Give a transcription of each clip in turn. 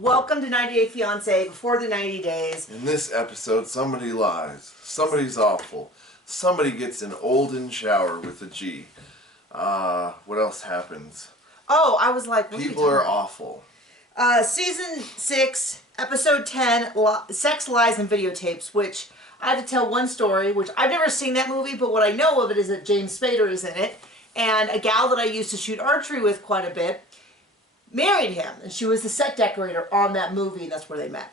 Welcome to 90 Day Fiancé, before the 90 days. In this episode, somebody lies. Somebody's awful. Somebody gets an Olden shower with a G. What else happens? Oh, I was like, people are awful. Season 6, episode 10, Sex, Lies, and Videotapes, which I have to tell one story, which I've never seen that movie, but what I know of it is that James Spader is in it, and a gal that I used to shoot archery with quite a bit married him, and she was the set decorator on that movie, and that's where they met.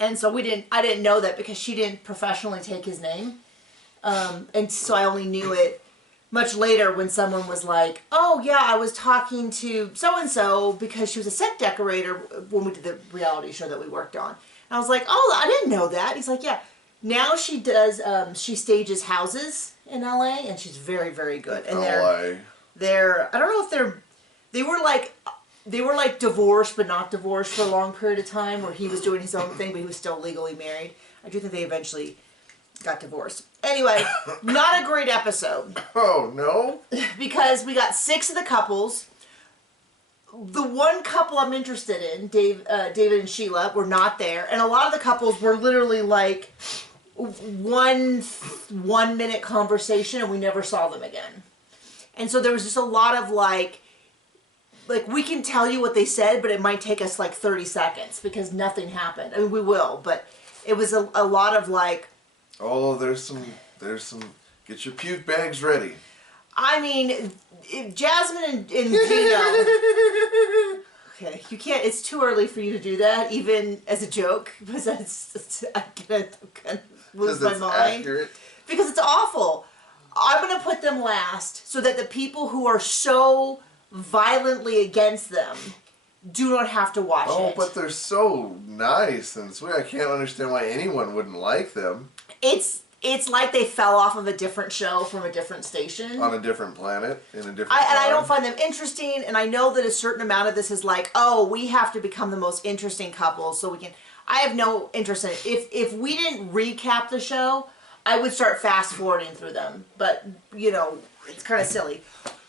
And so I didn't know that because she didn't professionally take his name, and so I only knew it much later when someone was like, oh yeah, I was talking to so-and-so because she was a set decorator when we did the reality show that we worked on. And I was like, oh, I didn't know that. He's like, yeah. Now she does, she stages houses in LA, and she's very, very good. And they're I don't know if they were like divorced but not divorced for a long period of time, where he was doing his own thing but he was still legally married. I do think they eventually got divorced. Anyway, not a great episode. Oh, no? Because we got 6 of the couples. The one couple I'm interested in, David and Sheila, were not there. And a lot of the couples were literally like one minute conversation and we never saw them again. And so there was just a lot of like we can tell you what they said, but it might take us like 30 seconds because nothing happened. I mean, we will, but it was a lot of like, oh, there's some, get your puke bags ready. I mean, Jasmine and Gino, okay, you can't, it's too early for you to do that, even as a joke, because I'm gonna lose my mind. Accurate. Because it's awful. I'm gonna put them last so that the people who are so violently against them do not have to watch it. Oh, but they're so nice and sweet. I can't understand why anyone wouldn't like them. It's like they fell off of a different show from a different station. On a different planet, in a different And I don't find them interesting, and I know that a certain amount of this is like, oh, we have to become the most interesting couple so we can... I have no interest in it. If we didn't recap the show, I would start fast-forwarding through them. But, you know, it's kind of silly.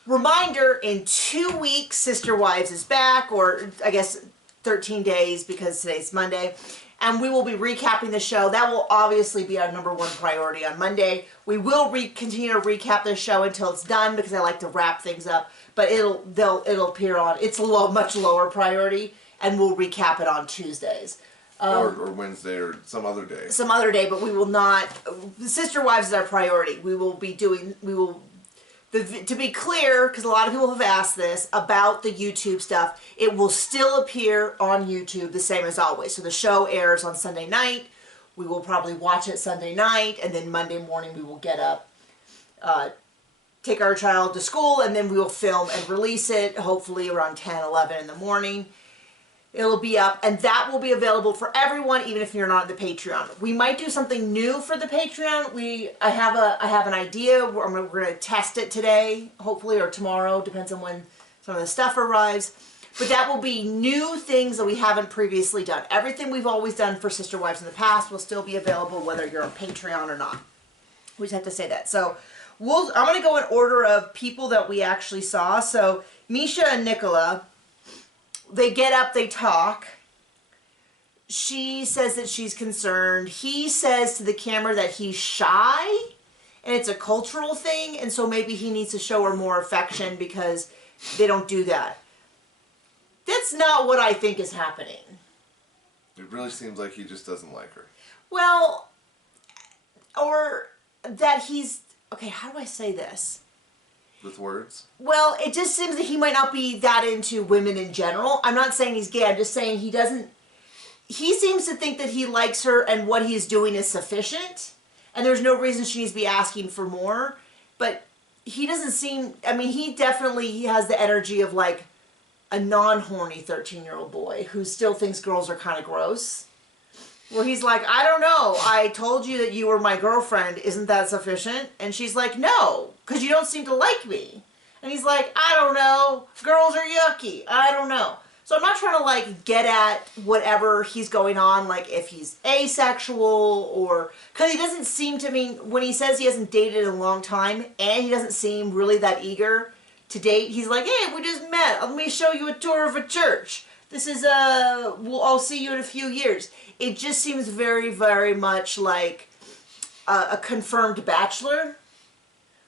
Reminder, in 2 weeks, Sister Wives is back, or I guess 13 days because today's Monday. And we will be recapping the show. That will obviously be our #1 priority on Monday. We will continue to recap the show until it's done because I like to wrap things up. But it'll appear on, it's a much lower priority, and we'll recap it on Tuesdays. Or Wednesday or some other day. Some other day, but we will not, Sister Wives is our priority. We will be doing, to be clear, because a lot of people have asked this, about the YouTube stuff, it will still appear on YouTube the same as always. So the show airs on Sunday night. We will probably watch it Sunday night, and then Monday morning we will get up, take our child to school, and then we will film and release it, hopefully around 10, 11 in the morning. It'll be up, and that will be available for everyone, even if you're not on the Patreon. We might do something new for the Patreon. I have an idea. We're going to test it today, hopefully, or tomorrow. Depends on when some of the stuff arrives. But that will be new things that we haven't previously done. Everything we've always done for Sister Wives in the past will still be available, whether you're on Patreon or not. We just have to say that. So I'm going to go in order of people that we actually saw. So Misha and Nicola. They get up, they talk. She says that she's concerned. He says to the camera that he's shy, and it's a cultural thing, and so maybe he needs to show her more affection because they don't do that. That's not what I think is happening. It really seems like he just doesn't like her. Well, or that he's... Okay, how do I say this? With words? Well, it just seems that he might not be that into women in general. I'm not saying he's gay. I'm just saying he doesn't... He seems to think that he likes her and what he's doing is sufficient. And there's no reason she needs to be asking for more. But he doesn't seem... I mean, he has the energy of like a non-horny 13-year-old boy who still thinks girls are kind of gross. Where he's like, I don't know, I told you that you were my girlfriend, isn't that sufficient? And she's like, no, because you don't seem to like me. And he's like, I don't know, girls are yucky, I don't know. So I'm not trying to like get at whatever he's going on, like if he's asexual or, because he doesn't seem to, when he says he hasn't dated in a long time and he doesn't seem really that eager to date, he's like, hey, we just met, let me show you a tour of a church. This is I'll see you in a few years. It just seems very, very much like a confirmed bachelor.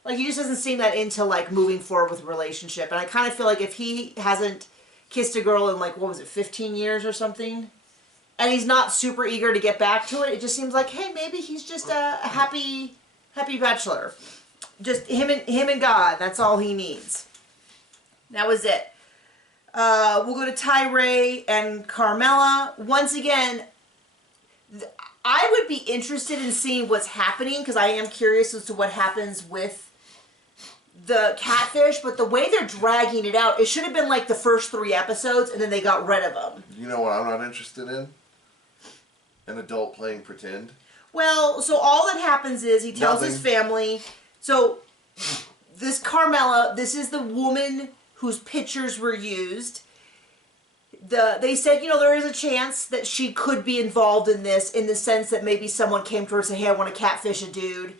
Like, he just doesn't seem that into, like, moving forward with a relationship. And I kind of feel like if he hasn't kissed a girl in, like, what was it, 15 years or something? And he's not super eager to get back to it. It just seems like, hey, maybe he's just a happy bachelor. Just him and God. That's all he needs. That was it. We'll go to Tyree and Carmela. Once again, I would be interested in seeing what's happening because I am curious as to what happens with the catfish, but the way they're dragging it out, it should have been like the first 3 episodes and then they got rid of them. You know what I'm not interested in? An adult playing pretend. Well, so all that happens is he tells his family, so this Carmela, this is the woman whose pictures were used. They said, you know, there is a chance that she could be involved in this in the sense that maybe someone came to her and said, hey, I want to catfish a dude.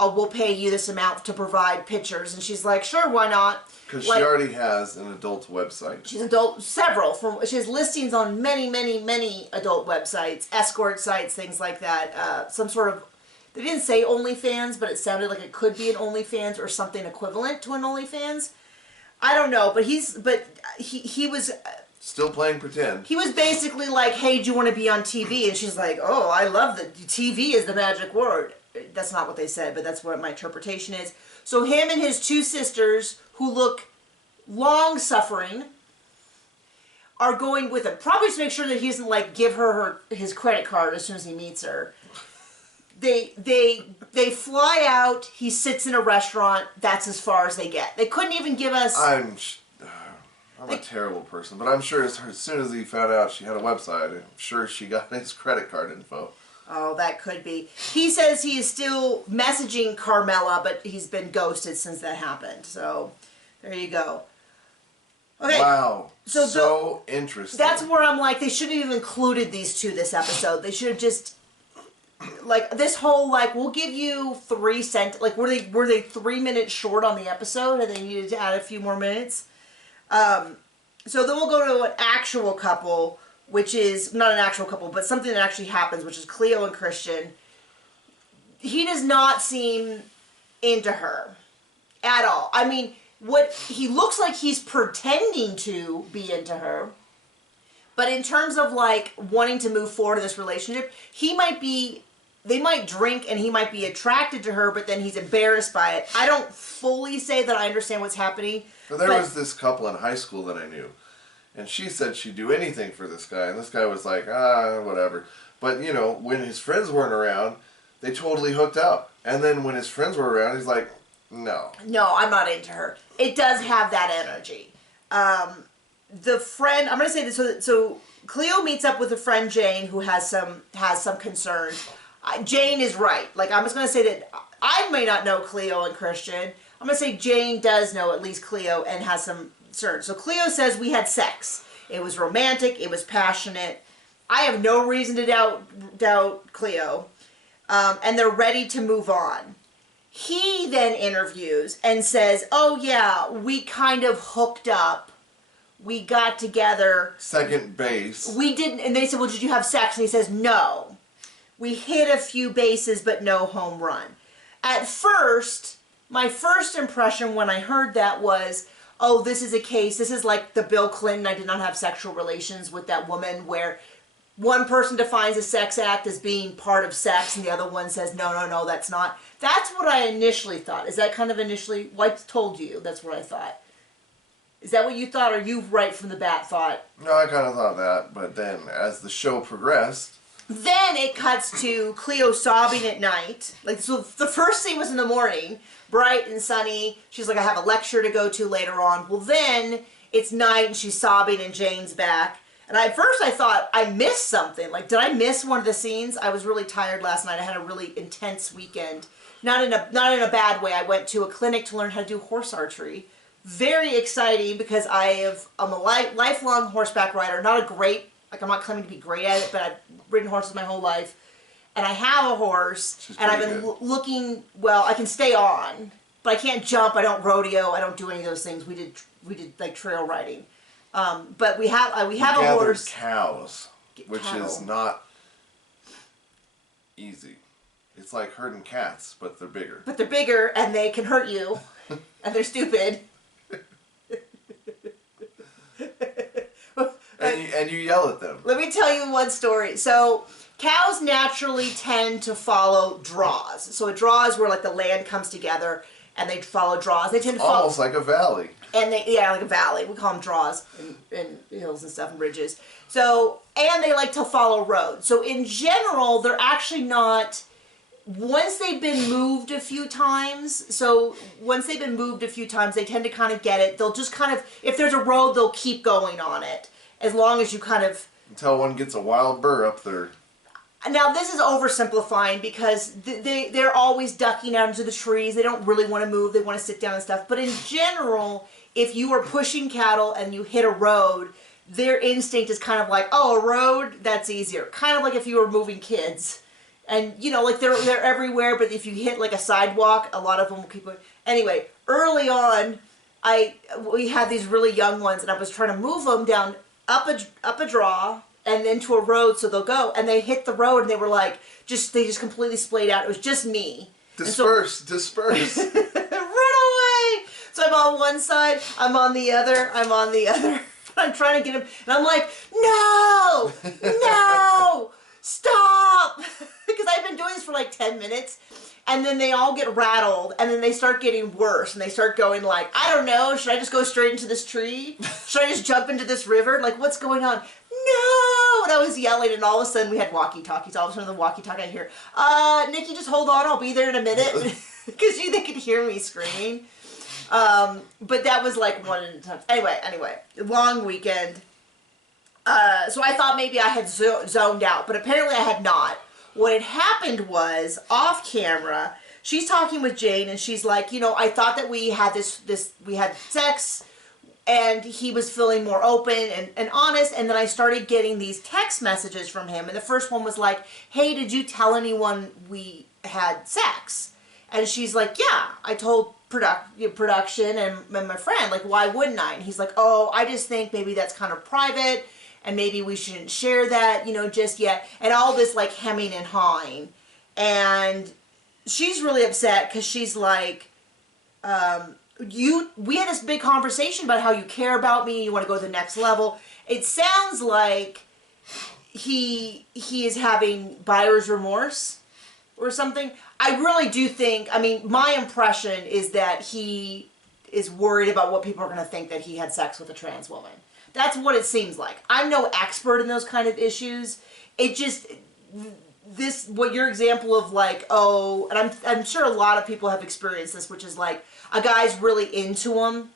We'll pay you this amount to provide pictures. And she's like, sure, why not? Because she already has an adult website. She's several. She has listings on many, many, many adult websites, escort sites, things like that. Some sort of, they didn't say OnlyFans, but it sounded like it could be an OnlyFans or something equivalent to an OnlyFans. I don't know, but he was... Still playing pretend. He was basically like, hey, do you want to be on TV? And she's like, oh, I love that TV is the magic word. That's not what they said, but that's what my interpretation is. So him and his 2 sisters, who look long-suffering, are going with him. Probably to make sure that he doesn't, like, give her his credit card as soon as he meets her. They fly out. He sits in a restaurant. That's as far as they get. They couldn't even give us... I'm a terrible person, but I'm sure as soon as he found out she had a website, I'm sure she got his credit card info. Oh, that could be. He says he is still messaging Carmela, but he's been ghosted since that happened. So, there you go. Okay. Wow. So interesting. That's where I'm like, they shouldn't have even included these 2 this episode. They should have just, like, this whole, like, we'll give you 3 cents. Like, were they 3 minutes short on the episode and they needed to add a few more minutes? So then we'll go to an actual couple, which is, not an actual couple, but something that actually happens, which is Cleo and Christian. He does not seem into her at all. I mean, he looks like he's pretending to be into her, but in terms of, like, wanting to move forward in this relationship, they might drink and he might be attracted to her, but then he's embarrassed by it. I don't fully say that I understand what's happening. But there was this couple in high school that I knew. And she said she'd do anything for this guy. And this guy was like, whatever. But, you know, when his friends weren't around, they totally hooked up. And then when his friends were around, he's like, no. No, I'm not into her. It does have that energy. The friend, I'm going to say this. So Cleo meets up with a friend, Jane, who has some concerns. Jane is right. Like, I'm just going to say that I may not know Cleo and Christian. I'm going to say Jane does know at least Cleo and has some concern. So Cleo says we had sex. It was romantic. It was passionate. I have no reason to doubt Cleo. And they're ready to move on. He then interviews and says, oh yeah, we kind of hooked up. We got together. Second base. We didn't, and they said, well, did you have sex? And he says, no. We hit a few bases, but no home run. At first, my first impression when I heard that was, oh, this is a case, this is like the Bill Clinton, I did not have sexual relations with that woman, where one person defines a sex act as being part of sex and the other one says, no, that's not. That's what I initially thought. Is that kind of initially, well, I told you, that's what I thought. Is that what you thought, or you right from the bat thought? No, I kind of thought that, but then as the show progressed, then it cuts to Cleo sobbing at night. Like, so the first scene was in the morning, bright and sunny. She's like, I have a lecture to go to later on. Well, then it's night and she's sobbing and Jane's back. And at first I thought I missed something. Like, did I miss one of the scenes? I was really tired last night. I had a really intense weekend. Not in a bad way. I went to a clinic to learn how to do horse archery. Very exciting because I'm a lifelong horseback rider. Not a great, like, I'm not claiming to be great at it, but I've ridden horses my whole life. And I have a horse, and I've been looking, well, I can stay on, but I can't jump, I don't rodeo, I don't do any of those things. We did like trail riding. But we have a gathered horse. cows, which cattle. is not easy. It's like herding cats, but they're bigger. But they're bigger and they can hurt you, and they're stupid. And you yell at them. Let me tell you one story. So cows naturally tend to follow draws. So a draw is where like the land comes together and they follow draws. They tend to follow Almost like a valley. and like a valley. We call them draws in hills and stuff and ridges. So and they like to follow roads. So in general, they're actually not. Once they've been moved a few times, they tend to kind of get it. They'll just kind of, if there's a road, they'll keep going on it. As long as you kind of... Until one gets a wild burr up there. Now, this is oversimplifying because they're always ducking out into the trees. They don't really want to move. They want to sit down and stuff. But in general, if you are pushing cattle and you hit a road, their instinct is kind of like, oh, a road? That's easier. Kind of like if you were moving kids. And, you know, like they're everywhere, but if you hit like a sidewalk, a lot of them will keep going. Anyway, early on, we had these really young ones, and I was trying to move them down up a draw and into a road so they'll go. And they hit the road, and they were like, they just completely splayed out. It was just me. Disperse. Run away! So I'm on one side, I'm on the other. I'm trying to get him, and I'm like, no! Stop! Because I've been doing this for like 10 minutes, and then they all get rattled, and then they start getting worse, and they start going like, I don't know, should I just go straight into this tree? Should I just jump into this river? Like, what's going on? No! And I was yelling, and all of a sudden we had walkie-talkies. All of a sudden the walkie-talkie I hear, Nikki, just hold on, I'll be there in a minute. Because they could hear me screaming. But that was like one at a time. Anyway, long weekend. So I thought maybe I had zoned out, but apparently I had not. What had happened was, off camera, she's talking with Jane, and she's like, you know, I thought that we had we had sex, and he was feeling more open and honest, and then I started getting these text messages from him, and the first one was like, hey, did you tell anyone we had sex? And she's like, yeah, I told production and my friend, like, why wouldn't I? And he's like, oh, I just think maybe that's kind of private, and maybe we shouldn't share that, you know, just yet. And all this, like, hemming and hawing. And she's really upset because she's like, we had this big conversation about how you care about me, you want to go to the next level. It sounds like he is having buyer's remorse or something. I really do think, I mean, my impression is that he is worried about what people are going to think that he had sex with a trans woman. That's what it seems like. I'm no expert in those kind of issues. It just, what your example of like, oh, and I'm sure a lot of people have experienced this, which is like, a guy's really into him,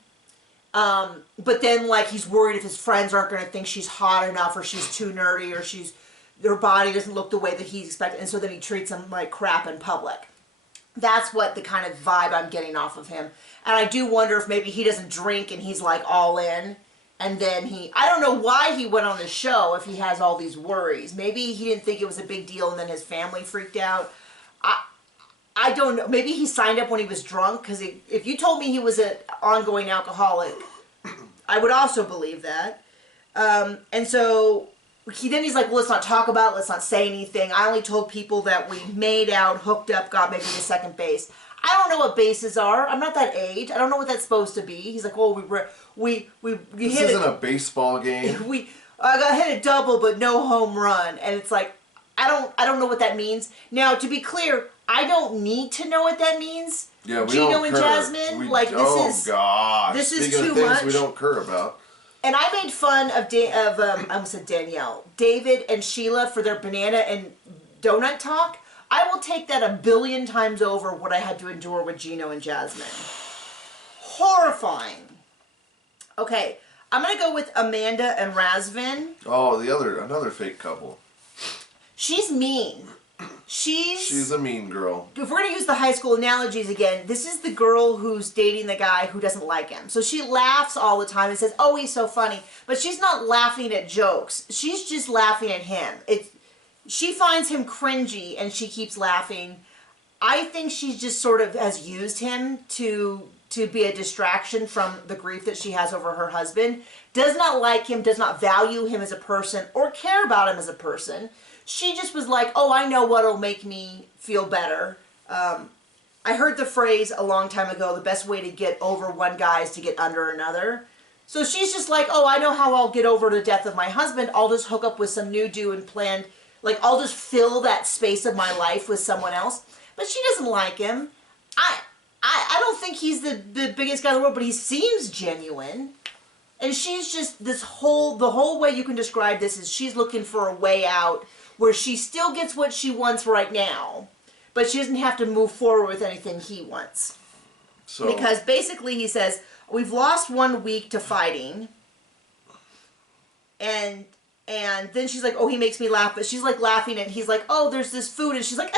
but then like he's worried if his friends aren't going to think she's hot enough, or she's too nerdy, or their body doesn't look the way that he expected, and so then he treats them like crap in public. That's what the kind of vibe I'm getting off of him. And I do wonder if maybe he doesn't drink and he's like all in, and then I don't know why he went on the show if he has all these worries. Maybe he didn't think it was a big deal and then his family freaked out. I don't know. Maybe he signed up when he was drunk, because if you told me he was an ongoing alcoholic, I would also believe that. And so he's like, well, let's not talk about it. Let's not say anything. I only told people that we made out, hooked up, got maybe to second base. I don't know what bases are. I'm not that age. I don't know what that's supposed to be. He's like, well, this isn't a baseball game. I got hit a double, but no home run. And it's like, I don't know what that means. Now, to be clear, I don't need to know what that means. Yeah, we Gino don't and cur. Jasmine, this is too things much. We don't cur about. And I made fun of I almost said Danielle, David and Sheila for their banana and donut talk. I will take that 1 billion times over what I had to endure with Gino and Jasmine. Horrifying. Okay, I'm gonna go with Amanda and Razvan. Oh, another fake couple. She's mean. She's a mean girl. If we're going to use the high school analogies again, this is the girl who's dating the guy who doesn't like him. So she laughs all the time and says, oh, he's so funny. But she's not laughing at jokes. She's just laughing at him. She finds him cringy and she keeps laughing. I think she just sort of has used him to to be a distraction from the grief that she has over her husband, does not like him, does not value him as a person or care about him as a person. She just was like, oh, I know what'll make me feel better. I heard the phrase a long time ago, the best way to get over one guy is to get under another. So she's just like, oh, I know how I'll get over the death of my husband. I'll just hook up with some new dude and plan, like, I'll just fill that space of my life with someone else. But she doesn't like him. I don't think he's the biggest guy in the world, but he seems genuine. And she's just the whole way you can describe this is she's looking for a way out where she still gets what she wants right now, but she doesn't have to move forward with anything he wants. So, because basically he says, we've lost 1 week to fighting. And then she's like, oh, he makes me laugh. But she's like laughing and he's like, oh, there's this food. And she's like,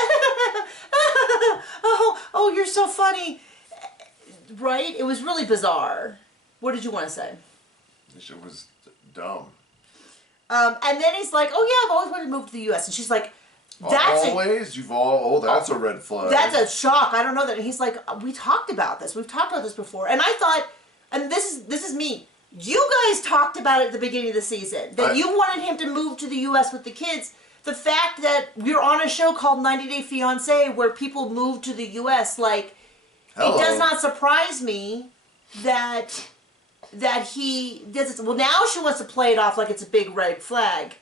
oh, you're so funny. Right? It was really bizarre. What did you want to say? It was dumb. And then he's like, oh yeah, I've always wanted to move to the U.S. And she's like, that's that's a red flag. That's a shock. I don't know that. And he's like, we talked about this. We've talked about this before. And I thought, and this is me. You guys talked about it at the beginning of the season, that you wanted him to move to the U.S. with the kids. The fact that we're on a show called 90 Day Fiancé where people move to the U.S., like, Hello. It does not surprise me that he does it. Well, now she wants to play it off like it's a big red flag.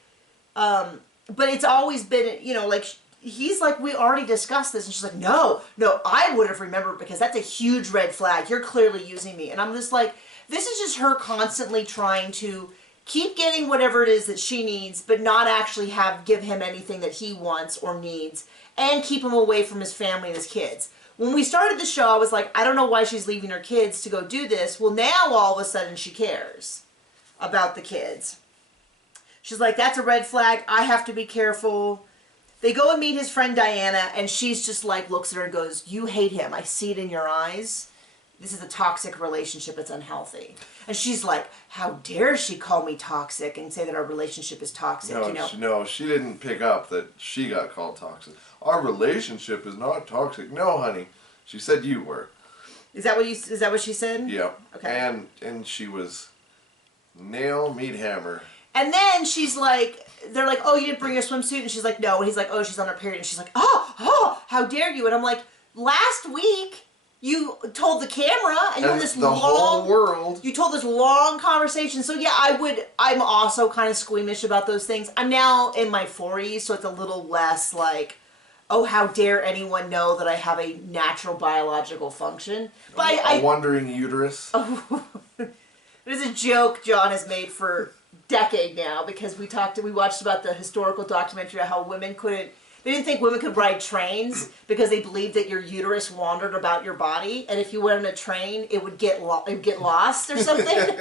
But it's always been, you know, like, he's like, we already discussed this. And she's like, no, I would have remembered because that's a huge red flag. You're clearly using me. And I'm just like, this is just her constantly trying to keep getting whatever it is that she needs, but not actually give him anything that he wants or needs, and keep him away from his family and his kids. When we started the show, I was like, I don't know why she's leaving her kids to go do this. Well, now all of a sudden she cares about the kids. She's like, that's a red flag. I have to be careful. They go and meet his friend Diana, and she's just like, looks at her and goes, you hate him. I see it in your eyes. This is a toxic relationship. It's unhealthy. And she's like, how dare she call me toxic and say that our relationship is toxic? No, she didn't pick up that she got called toxic. Our relationship is not toxic. No, honey. She said you were. Is that what she said? Yeah. Okay. And she was nail, meat, hammer. And then she's like, they're like, oh, you didn't bring your swimsuit? And she's like, no. And he's like, oh, she's on her period. And she's like, oh, how dare you? And I'm like, last week you told the camera and you told this whole world. You told this long conversation. So yeah, I'm also kind of squeamish about those things. I'm now in my 40s, so it's a little less like, oh, how dare anyone know that I have a natural biological function. But a wandering uterus. There's a joke John has made for decade now because we watched about the historical documentary of how they didn't think women could ride trains because they believed that your uterus wandered about your body, and if you went on a train, it would get lost or something.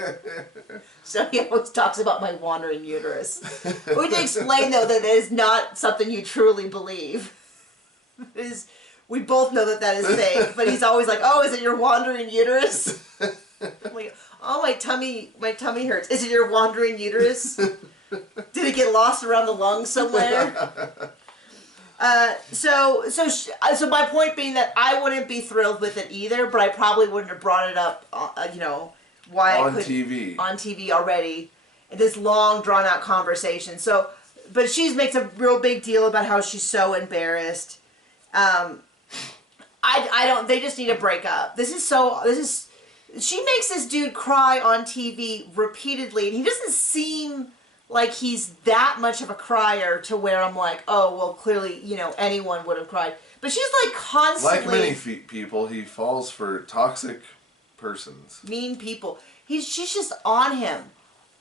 So he always talks about my wandering uterus. We need to explain though that it is not something you truly believe. We both know that is fake, but he's always like, "Oh, is it your wandering uterus?" I'm like, "Oh, my tummy hurts. Is it your wandering uterus? Did it get lost around the lungs somewhere?" So my point being that I wouldn't be thrilled with it either, but I probably wouldn't have brought it up, why on TV already in this long drawn out conversation. So, but she makes a real big deal about how she's so embarrassed. They just need to break up. She makes this dude cry on TV repeatedly, and he doesn't seem like he's that much of a crier to where I'm like, oh, well, clearly, anyone would have cried. But she's like constantly... Like many people, he falls for toxic persons. Mean people. She's just on him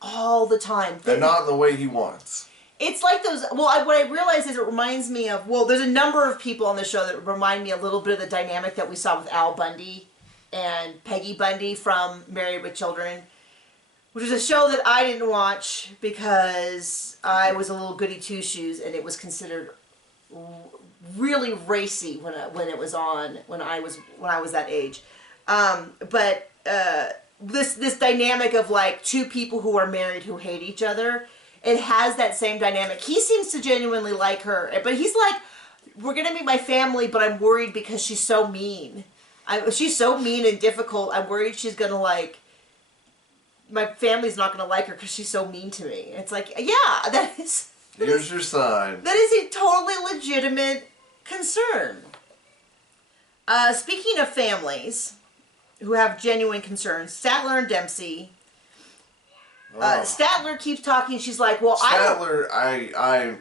all the time. And not in the way he wants. It's like those... Well, what I realize is it reminds me of... Well, there's a number of people on the show that remind me a little bit of the dynamic that we saw with Al Bundy and Peggy Bundy from Married with Children, which was a show that I didn't watch because I was a little goody two-shoes and it was considered really racy when it was on when I was that age. But this dynamic of like two people who are married who hate each other, it has that same dynamic. He seems to genuinely like her, but he's like, we're gonna meet my family, but I'm worried because she's so mean. She's so mean and difficult. I'm worried she's gonna like. My family's not gonna like her because she's so mean to me. It's like, yeah, that is. Here's your sign. That is a totally legitimate concern. Speaking of families who have genuine concerns, Statler and Dempsey. Statler keeps talking. She's like, well, Statler,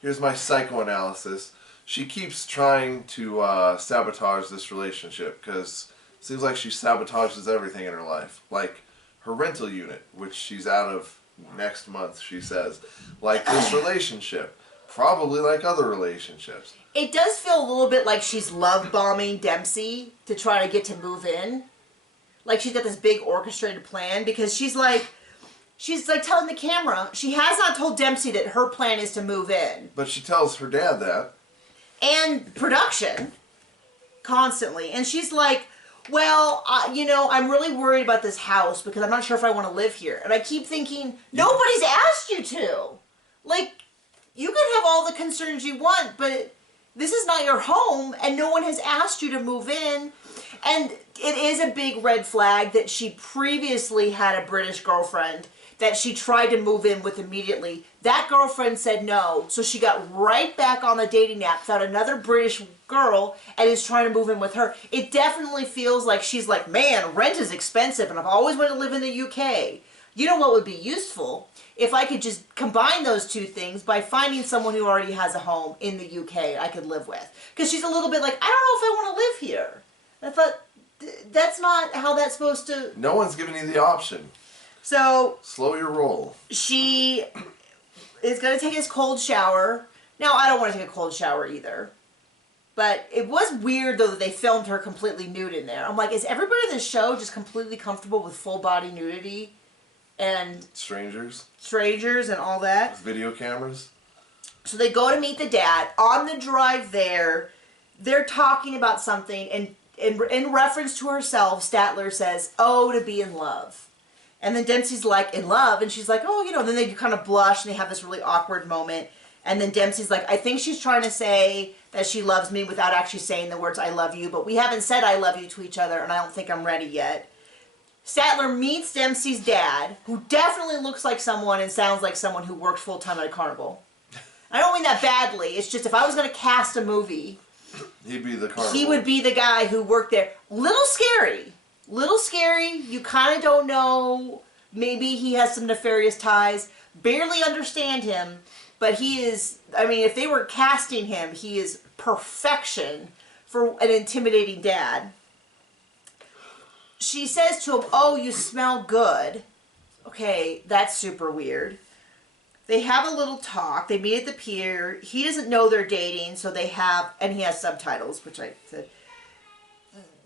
here's my psychoanalysis. She keeps trying to sabotage this relationship because it seems like she sabotages everything in her life. Like her rental unit, which she's out of next month, she says. Like this relationship. Probably like other relationships. It does feel a little bit like she's love bombing Dempsey to try to get to move in. Like she's got this big orchestrated plan because she's like telling the camera, she has not told Dempsey that her plan is to move in. But she tells her dad that. And production. Constantly. And she's like, well, I'm really worried about this house because I'm not sure if I want to live here. And I keep thinking, nobody's asked you to. Like, you can have all the concerns you want, but this is not your home and no one has asked you to move in. And it is a big red flag that she previously had a British girlfriend that she tried to move in with immediately. That girlfriend said no, so she got right back on the dating app, found another British girl, and is trying to move in with her. It definitely feels like she's like, man, rent is expensive, and I've always wanted to live in the UK. You know what would be useful? If I could just combine those two things by finding someone who already has a home in the UK I could live with. Because she's a little bit like, I don't know if I want to live here. I thought, that's not how that's supposed to... No one's giving you the option. So... Slow your roll. She is going to take this cold shower. Now, I don't want to take a cold shower either. But it was weird, though, that they filmed her completely nude in there. I'm like, is everybody in this show just completely comfortable with full body nudity? And... Strangers and all that. With video cameras. So they go to meet the dad. On the drive there, they're talking about something, and in reference to herself, Statler says, oh, to be in love. And then Dempsey's like, in love? And she's like, oh, then they kind of blush, and they have this really awkward moment. And then Dempsey's like, I think she's trying to say that she loves me without actually saying the words, I love you, but we haven't said I love you to each other, and I don't think I'm ready yet. Statler meets Dempsey's dad, who definitely looks like someone and sounds like someone who worked full-time at a carnival. I don't mean that badly. It's just if I was going to cast a movie... He'd be the carnival. He would be the guy who worked there. Little scary. You kind of don't know. Maybe he has some nefarious ties. Barely understand him. But he is... I mean, if they were casting him, he is perfection for an intimidating dad. She says to him, oh, you smell good. Okay, that's super weird. They have a little talk. They meet at the pier. He doesn't know they're dating, so they have... And he has subtitles, which I said.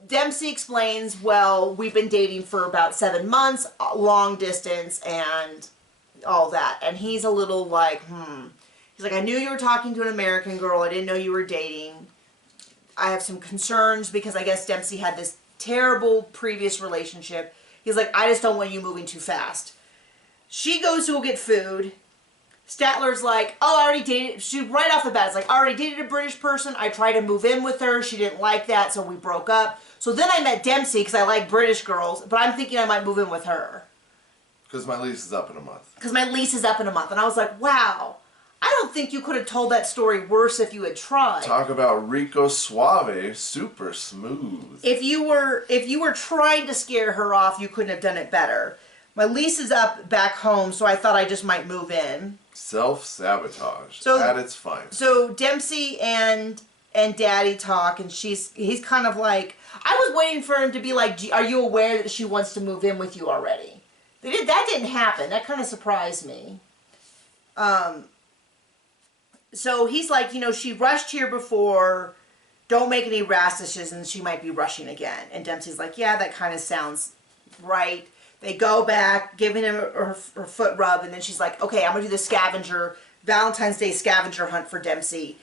Dempsey explains, well, we've been dating for about 7 months, long distance, and all that. And he's a little like, He's like, I knew you were talking to an American girl. I didn't know you were dating. I have some concerns because I guess Dempsey had this terrible previous relationship. He's like, I just don't want you moving too fast. She goes to go get food. Statler's like, oh, I already dated... She, right off the bat, it's like, I already dated a British person. I tried to move in with her. She didn't like that, so we broke up. So then I met Dempsey because I like British girls, but I'm thinking I might move in with her. Because my lease is up in a month. And I was like, wow. I don't think you could have told that story worse if you had tried. Talk about Rico Suave, super smooth. If you were trying to scare her off, you couldn't have done it better. My lease is up back home, so I thought I just might move in. Self-sabotage at its finest. So Dempsey and Daddy talk, and he's kind of like, I was waiting for him to be like, are you aware that she wants to move in with you already? That didn't happen. That kind of surprised me. So he's like, she rushed here before. Don't make any rash decisions. She might be rushing again. And Dempsey's like, yeah, that kind of sounds right. They go back, giving him her foot rub, and then she's like, okay, I'm going to do the Valentine's Day scavenger hunt for Dempsey.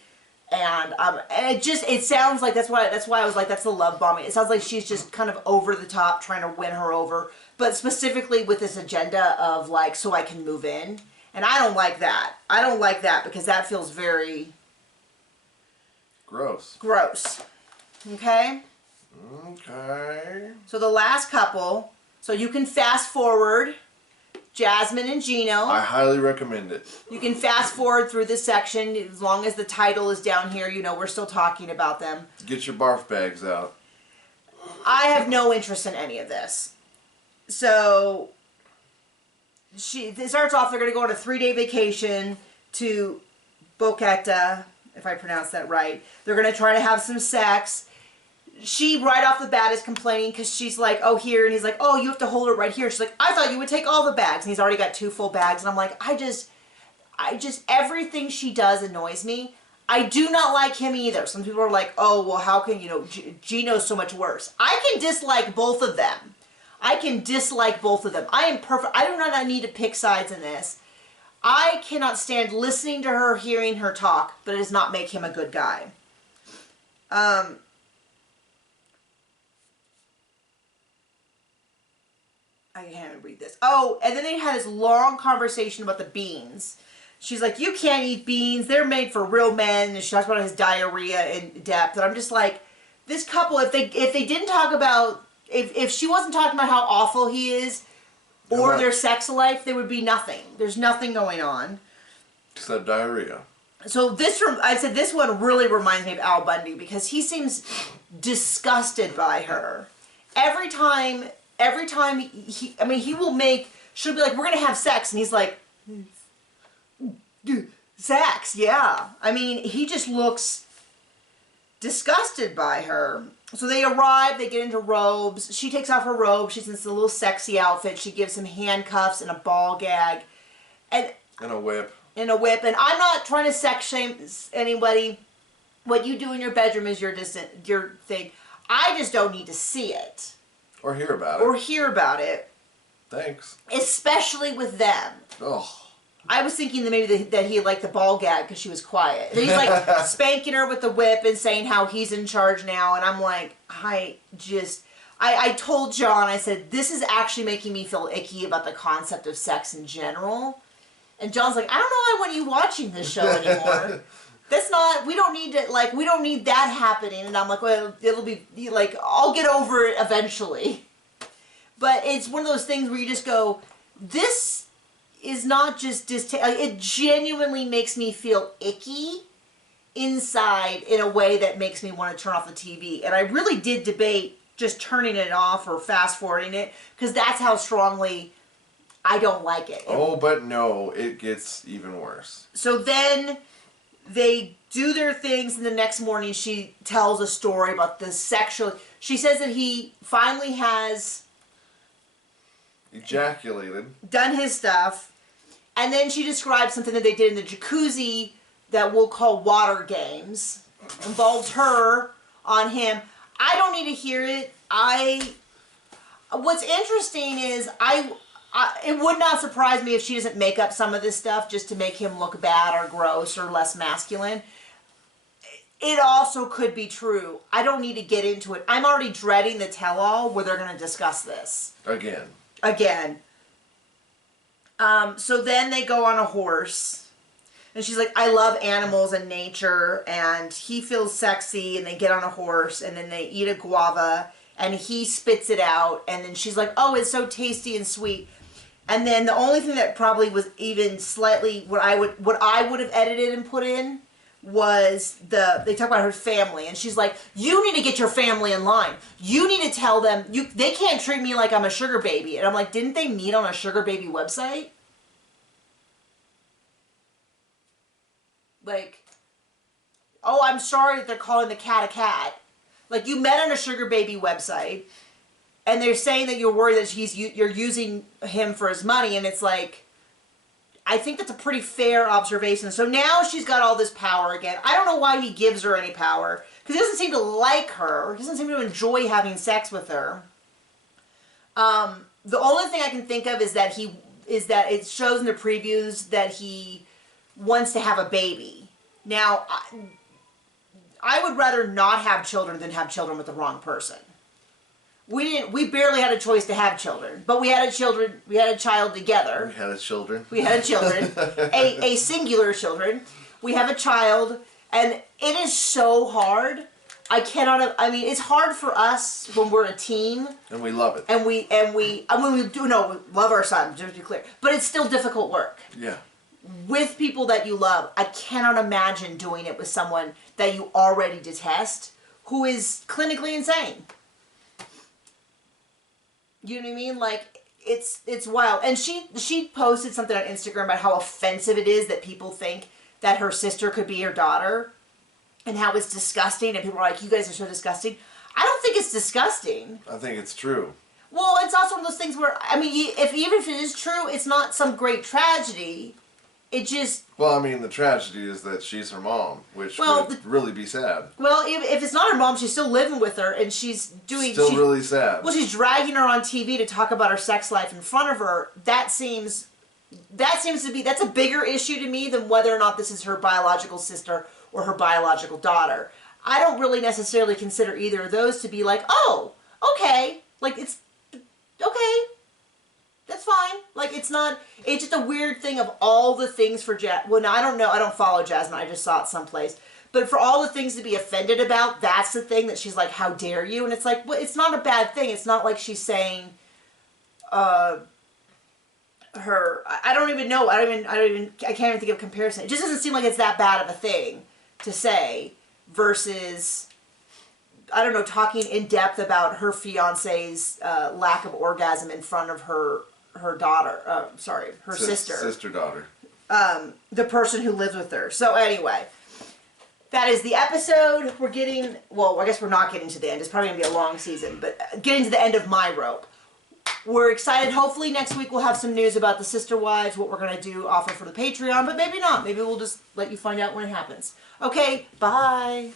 And it sounds like, that's why I was like, that's the love bombing. It sounds like she's just kind of over the top, trying to win her over, but specifically with this agenda of like, so I can move in. And I don't like that. I don't like that because that feels very... Gross. Okay? Okay. So the last couple, so you can fast forward Jasmine and Gino. I highly recommend it. You can fast forward through this section as long as the title is down here. You know, we're still talking about them. Get your barf bags out. I have no interest in any of this. So, it starts off, they're going to go on a 3-day vacation to Boqueta, if I pronounce that right. They're going to try to have some sex. She, right off the bat, is complaining because she's like, oh, here. And he's like, oh, you have to hold it right here. She's like, I thought you would take all the bags. And he's already got 2 full bags. And I'm like, everything she does annoys me. I do not like him either. Some people are like, oh, well, how can, Gino's so much worse. I can dislike both of them. I am perfect. I do not need to pick sides in this. I cannot stand listening to her, hearing her talk, but it does not make him a good guy. I can't even read this. Oh, and then they had this long conversation about the beans. She's like, you can't eat beans. They're made for real men. And she talks about his diarrhea in depth. And I'm just like, this couple, if they didn't talk about, if she wasn't talking about how awful he is or their sex life, there would be nothing. There's nothing going on. Except diarrhea. So I said this one really reminds me of Al Bundy because he seems disgusted by her. Every time he will she'll be like, we're going to have sex. And he's like, sex, yeah. I mean, he just looks disgusted by her. So they arrive, they get into robes. She takes off her robe. She's in this little sexy outfit. She gives him handcuffs and a ball gag. And a whip. And I'm not trying to sex shame anybody. What you do in your bedroom is your thing. I just don't need to see it. Or hear about it. Thanks. Especially with them. Oh. I was thinking that maybe that he liked the ball gag because she was quiet. And he's like spanking her with the whip and saying how he's in charge now. And I'm like, I told John, I said, this is actually making me feel icky about the concept of sex in general. And John's like, I don't know why I want you watching this show anymore. We don't need that happening. And I'm like, well, it'll be like, I'll get over it eventually. But it's one of those things where you just go, this is not just it genuinely makes me feel icky inside in a way that makes me want to turn off the TV. And I really did debate just turning it off or fast forwarding it because that's how strongly I don't like it. Oh, but no, it gets even worse. So then they do their things, and the next morning she tells a story about the sexual. She says that he finally has ejaculated, done his stuff, and then she describes something that they did in the jacuzzi that we'll call water games. Involved her on him. I don't need to hear it. What's interesting is it would not surprise me if she doesn't make up some of this stuff just to make him look bad or gross or less masculine. It also could be true. I don't need to get into it. I'm already dreading the tell-all where they're going to discuss this. Again. So then they go on a horse. And she's like, I love animals and nature. And he feels sexy. And they get on a horse. And then they eat a guava. And he spits it out. And then she's like, oh, it's so tasty and sweet. And then the only thing that probably was even slightly what I would have edited and put in was they talk about her family, and she's like, you need to get your family in line. You need to tell them they can't treat me like I'm a sugar baby. And I'm like, didn't they meet on a sugar baby website? Like, oh, I'm sorry that they're calling the cat a cat. Like, you met on a sugar baby website, and they're saying that you're worried that you're using him for his money, and it's like, I think that's a pretty fair observation. So now she's got all this power again. I don't know why he gives her any power, because he doesn't seem to like her. He doesn't seem to enjoy having sex with her. The only thing I can think of is that it shows in the previews that he wants to have a baby. Now, I would rather not have children than have children with the wrong person. We barely had a choice to have children, but we had a child together. We had a children, a singular children. We have a child, and it is so hard I cannot. I mean, it's hard for us when we're a team, and we love it. And we. I mean, we do know we love our son. Just to be clear, but it's still difficult work. Yeah. With people that you love, I cannot imagine doing it with someone that you already detest, who is clinically insane. You know what I mean? Like, it's wild. And she posted something on Instagram about how offensive it is that people think that her sister could be her daughter, and how it's disgusting, and people are like, you guys are so disgusting. I don't think it's disgusting. I think it's true. Well, it's also one of those things where, I mean, even if it is true, it's not some great tragedy. It just... Well, I mean, the tragedy is that she's her mom, which would really be sad. Well, if it's not her mom, she's still living with her, and she's doing... Still really sad. Well, she's dragging her on TV to talk about her sex life in front of her. That seems to be... That's a bigger issue to me than whether or not this is her biological sister or her biological daughter. I don't really necessarily consider either of those to be like, oh, okay. Like, it's... Okay. That's fine. Like, it's not... It's just a weird thing of all the things for well, no, I don't know. I don't follow Jasmine. I just saw it someplace. But for all the things to be offended about, that's the thing that she's like, how dare you? And it's like, well, it's not a bad thing. It's not like she's saying, I don't even know. I can't even think of a comparison. It just doesn't seem like it's that bad of a thing to say versus, I don't know, talking in depth about her fiance's lack of orgasm in front of her daughter, her sister. Sister-daughter. The person who lives with her. So anyway, that is the episode. We're getting, well, I guess we're not getting to the end. It's probably going to be a long season, but getting to the end of my rope. We're excited. Hopefully next week we'll have some news about the sister wives, what we're going to do, offer for the Patreon, but maybe not. Maybe we'll just let you find out when it happens. Okay, bye.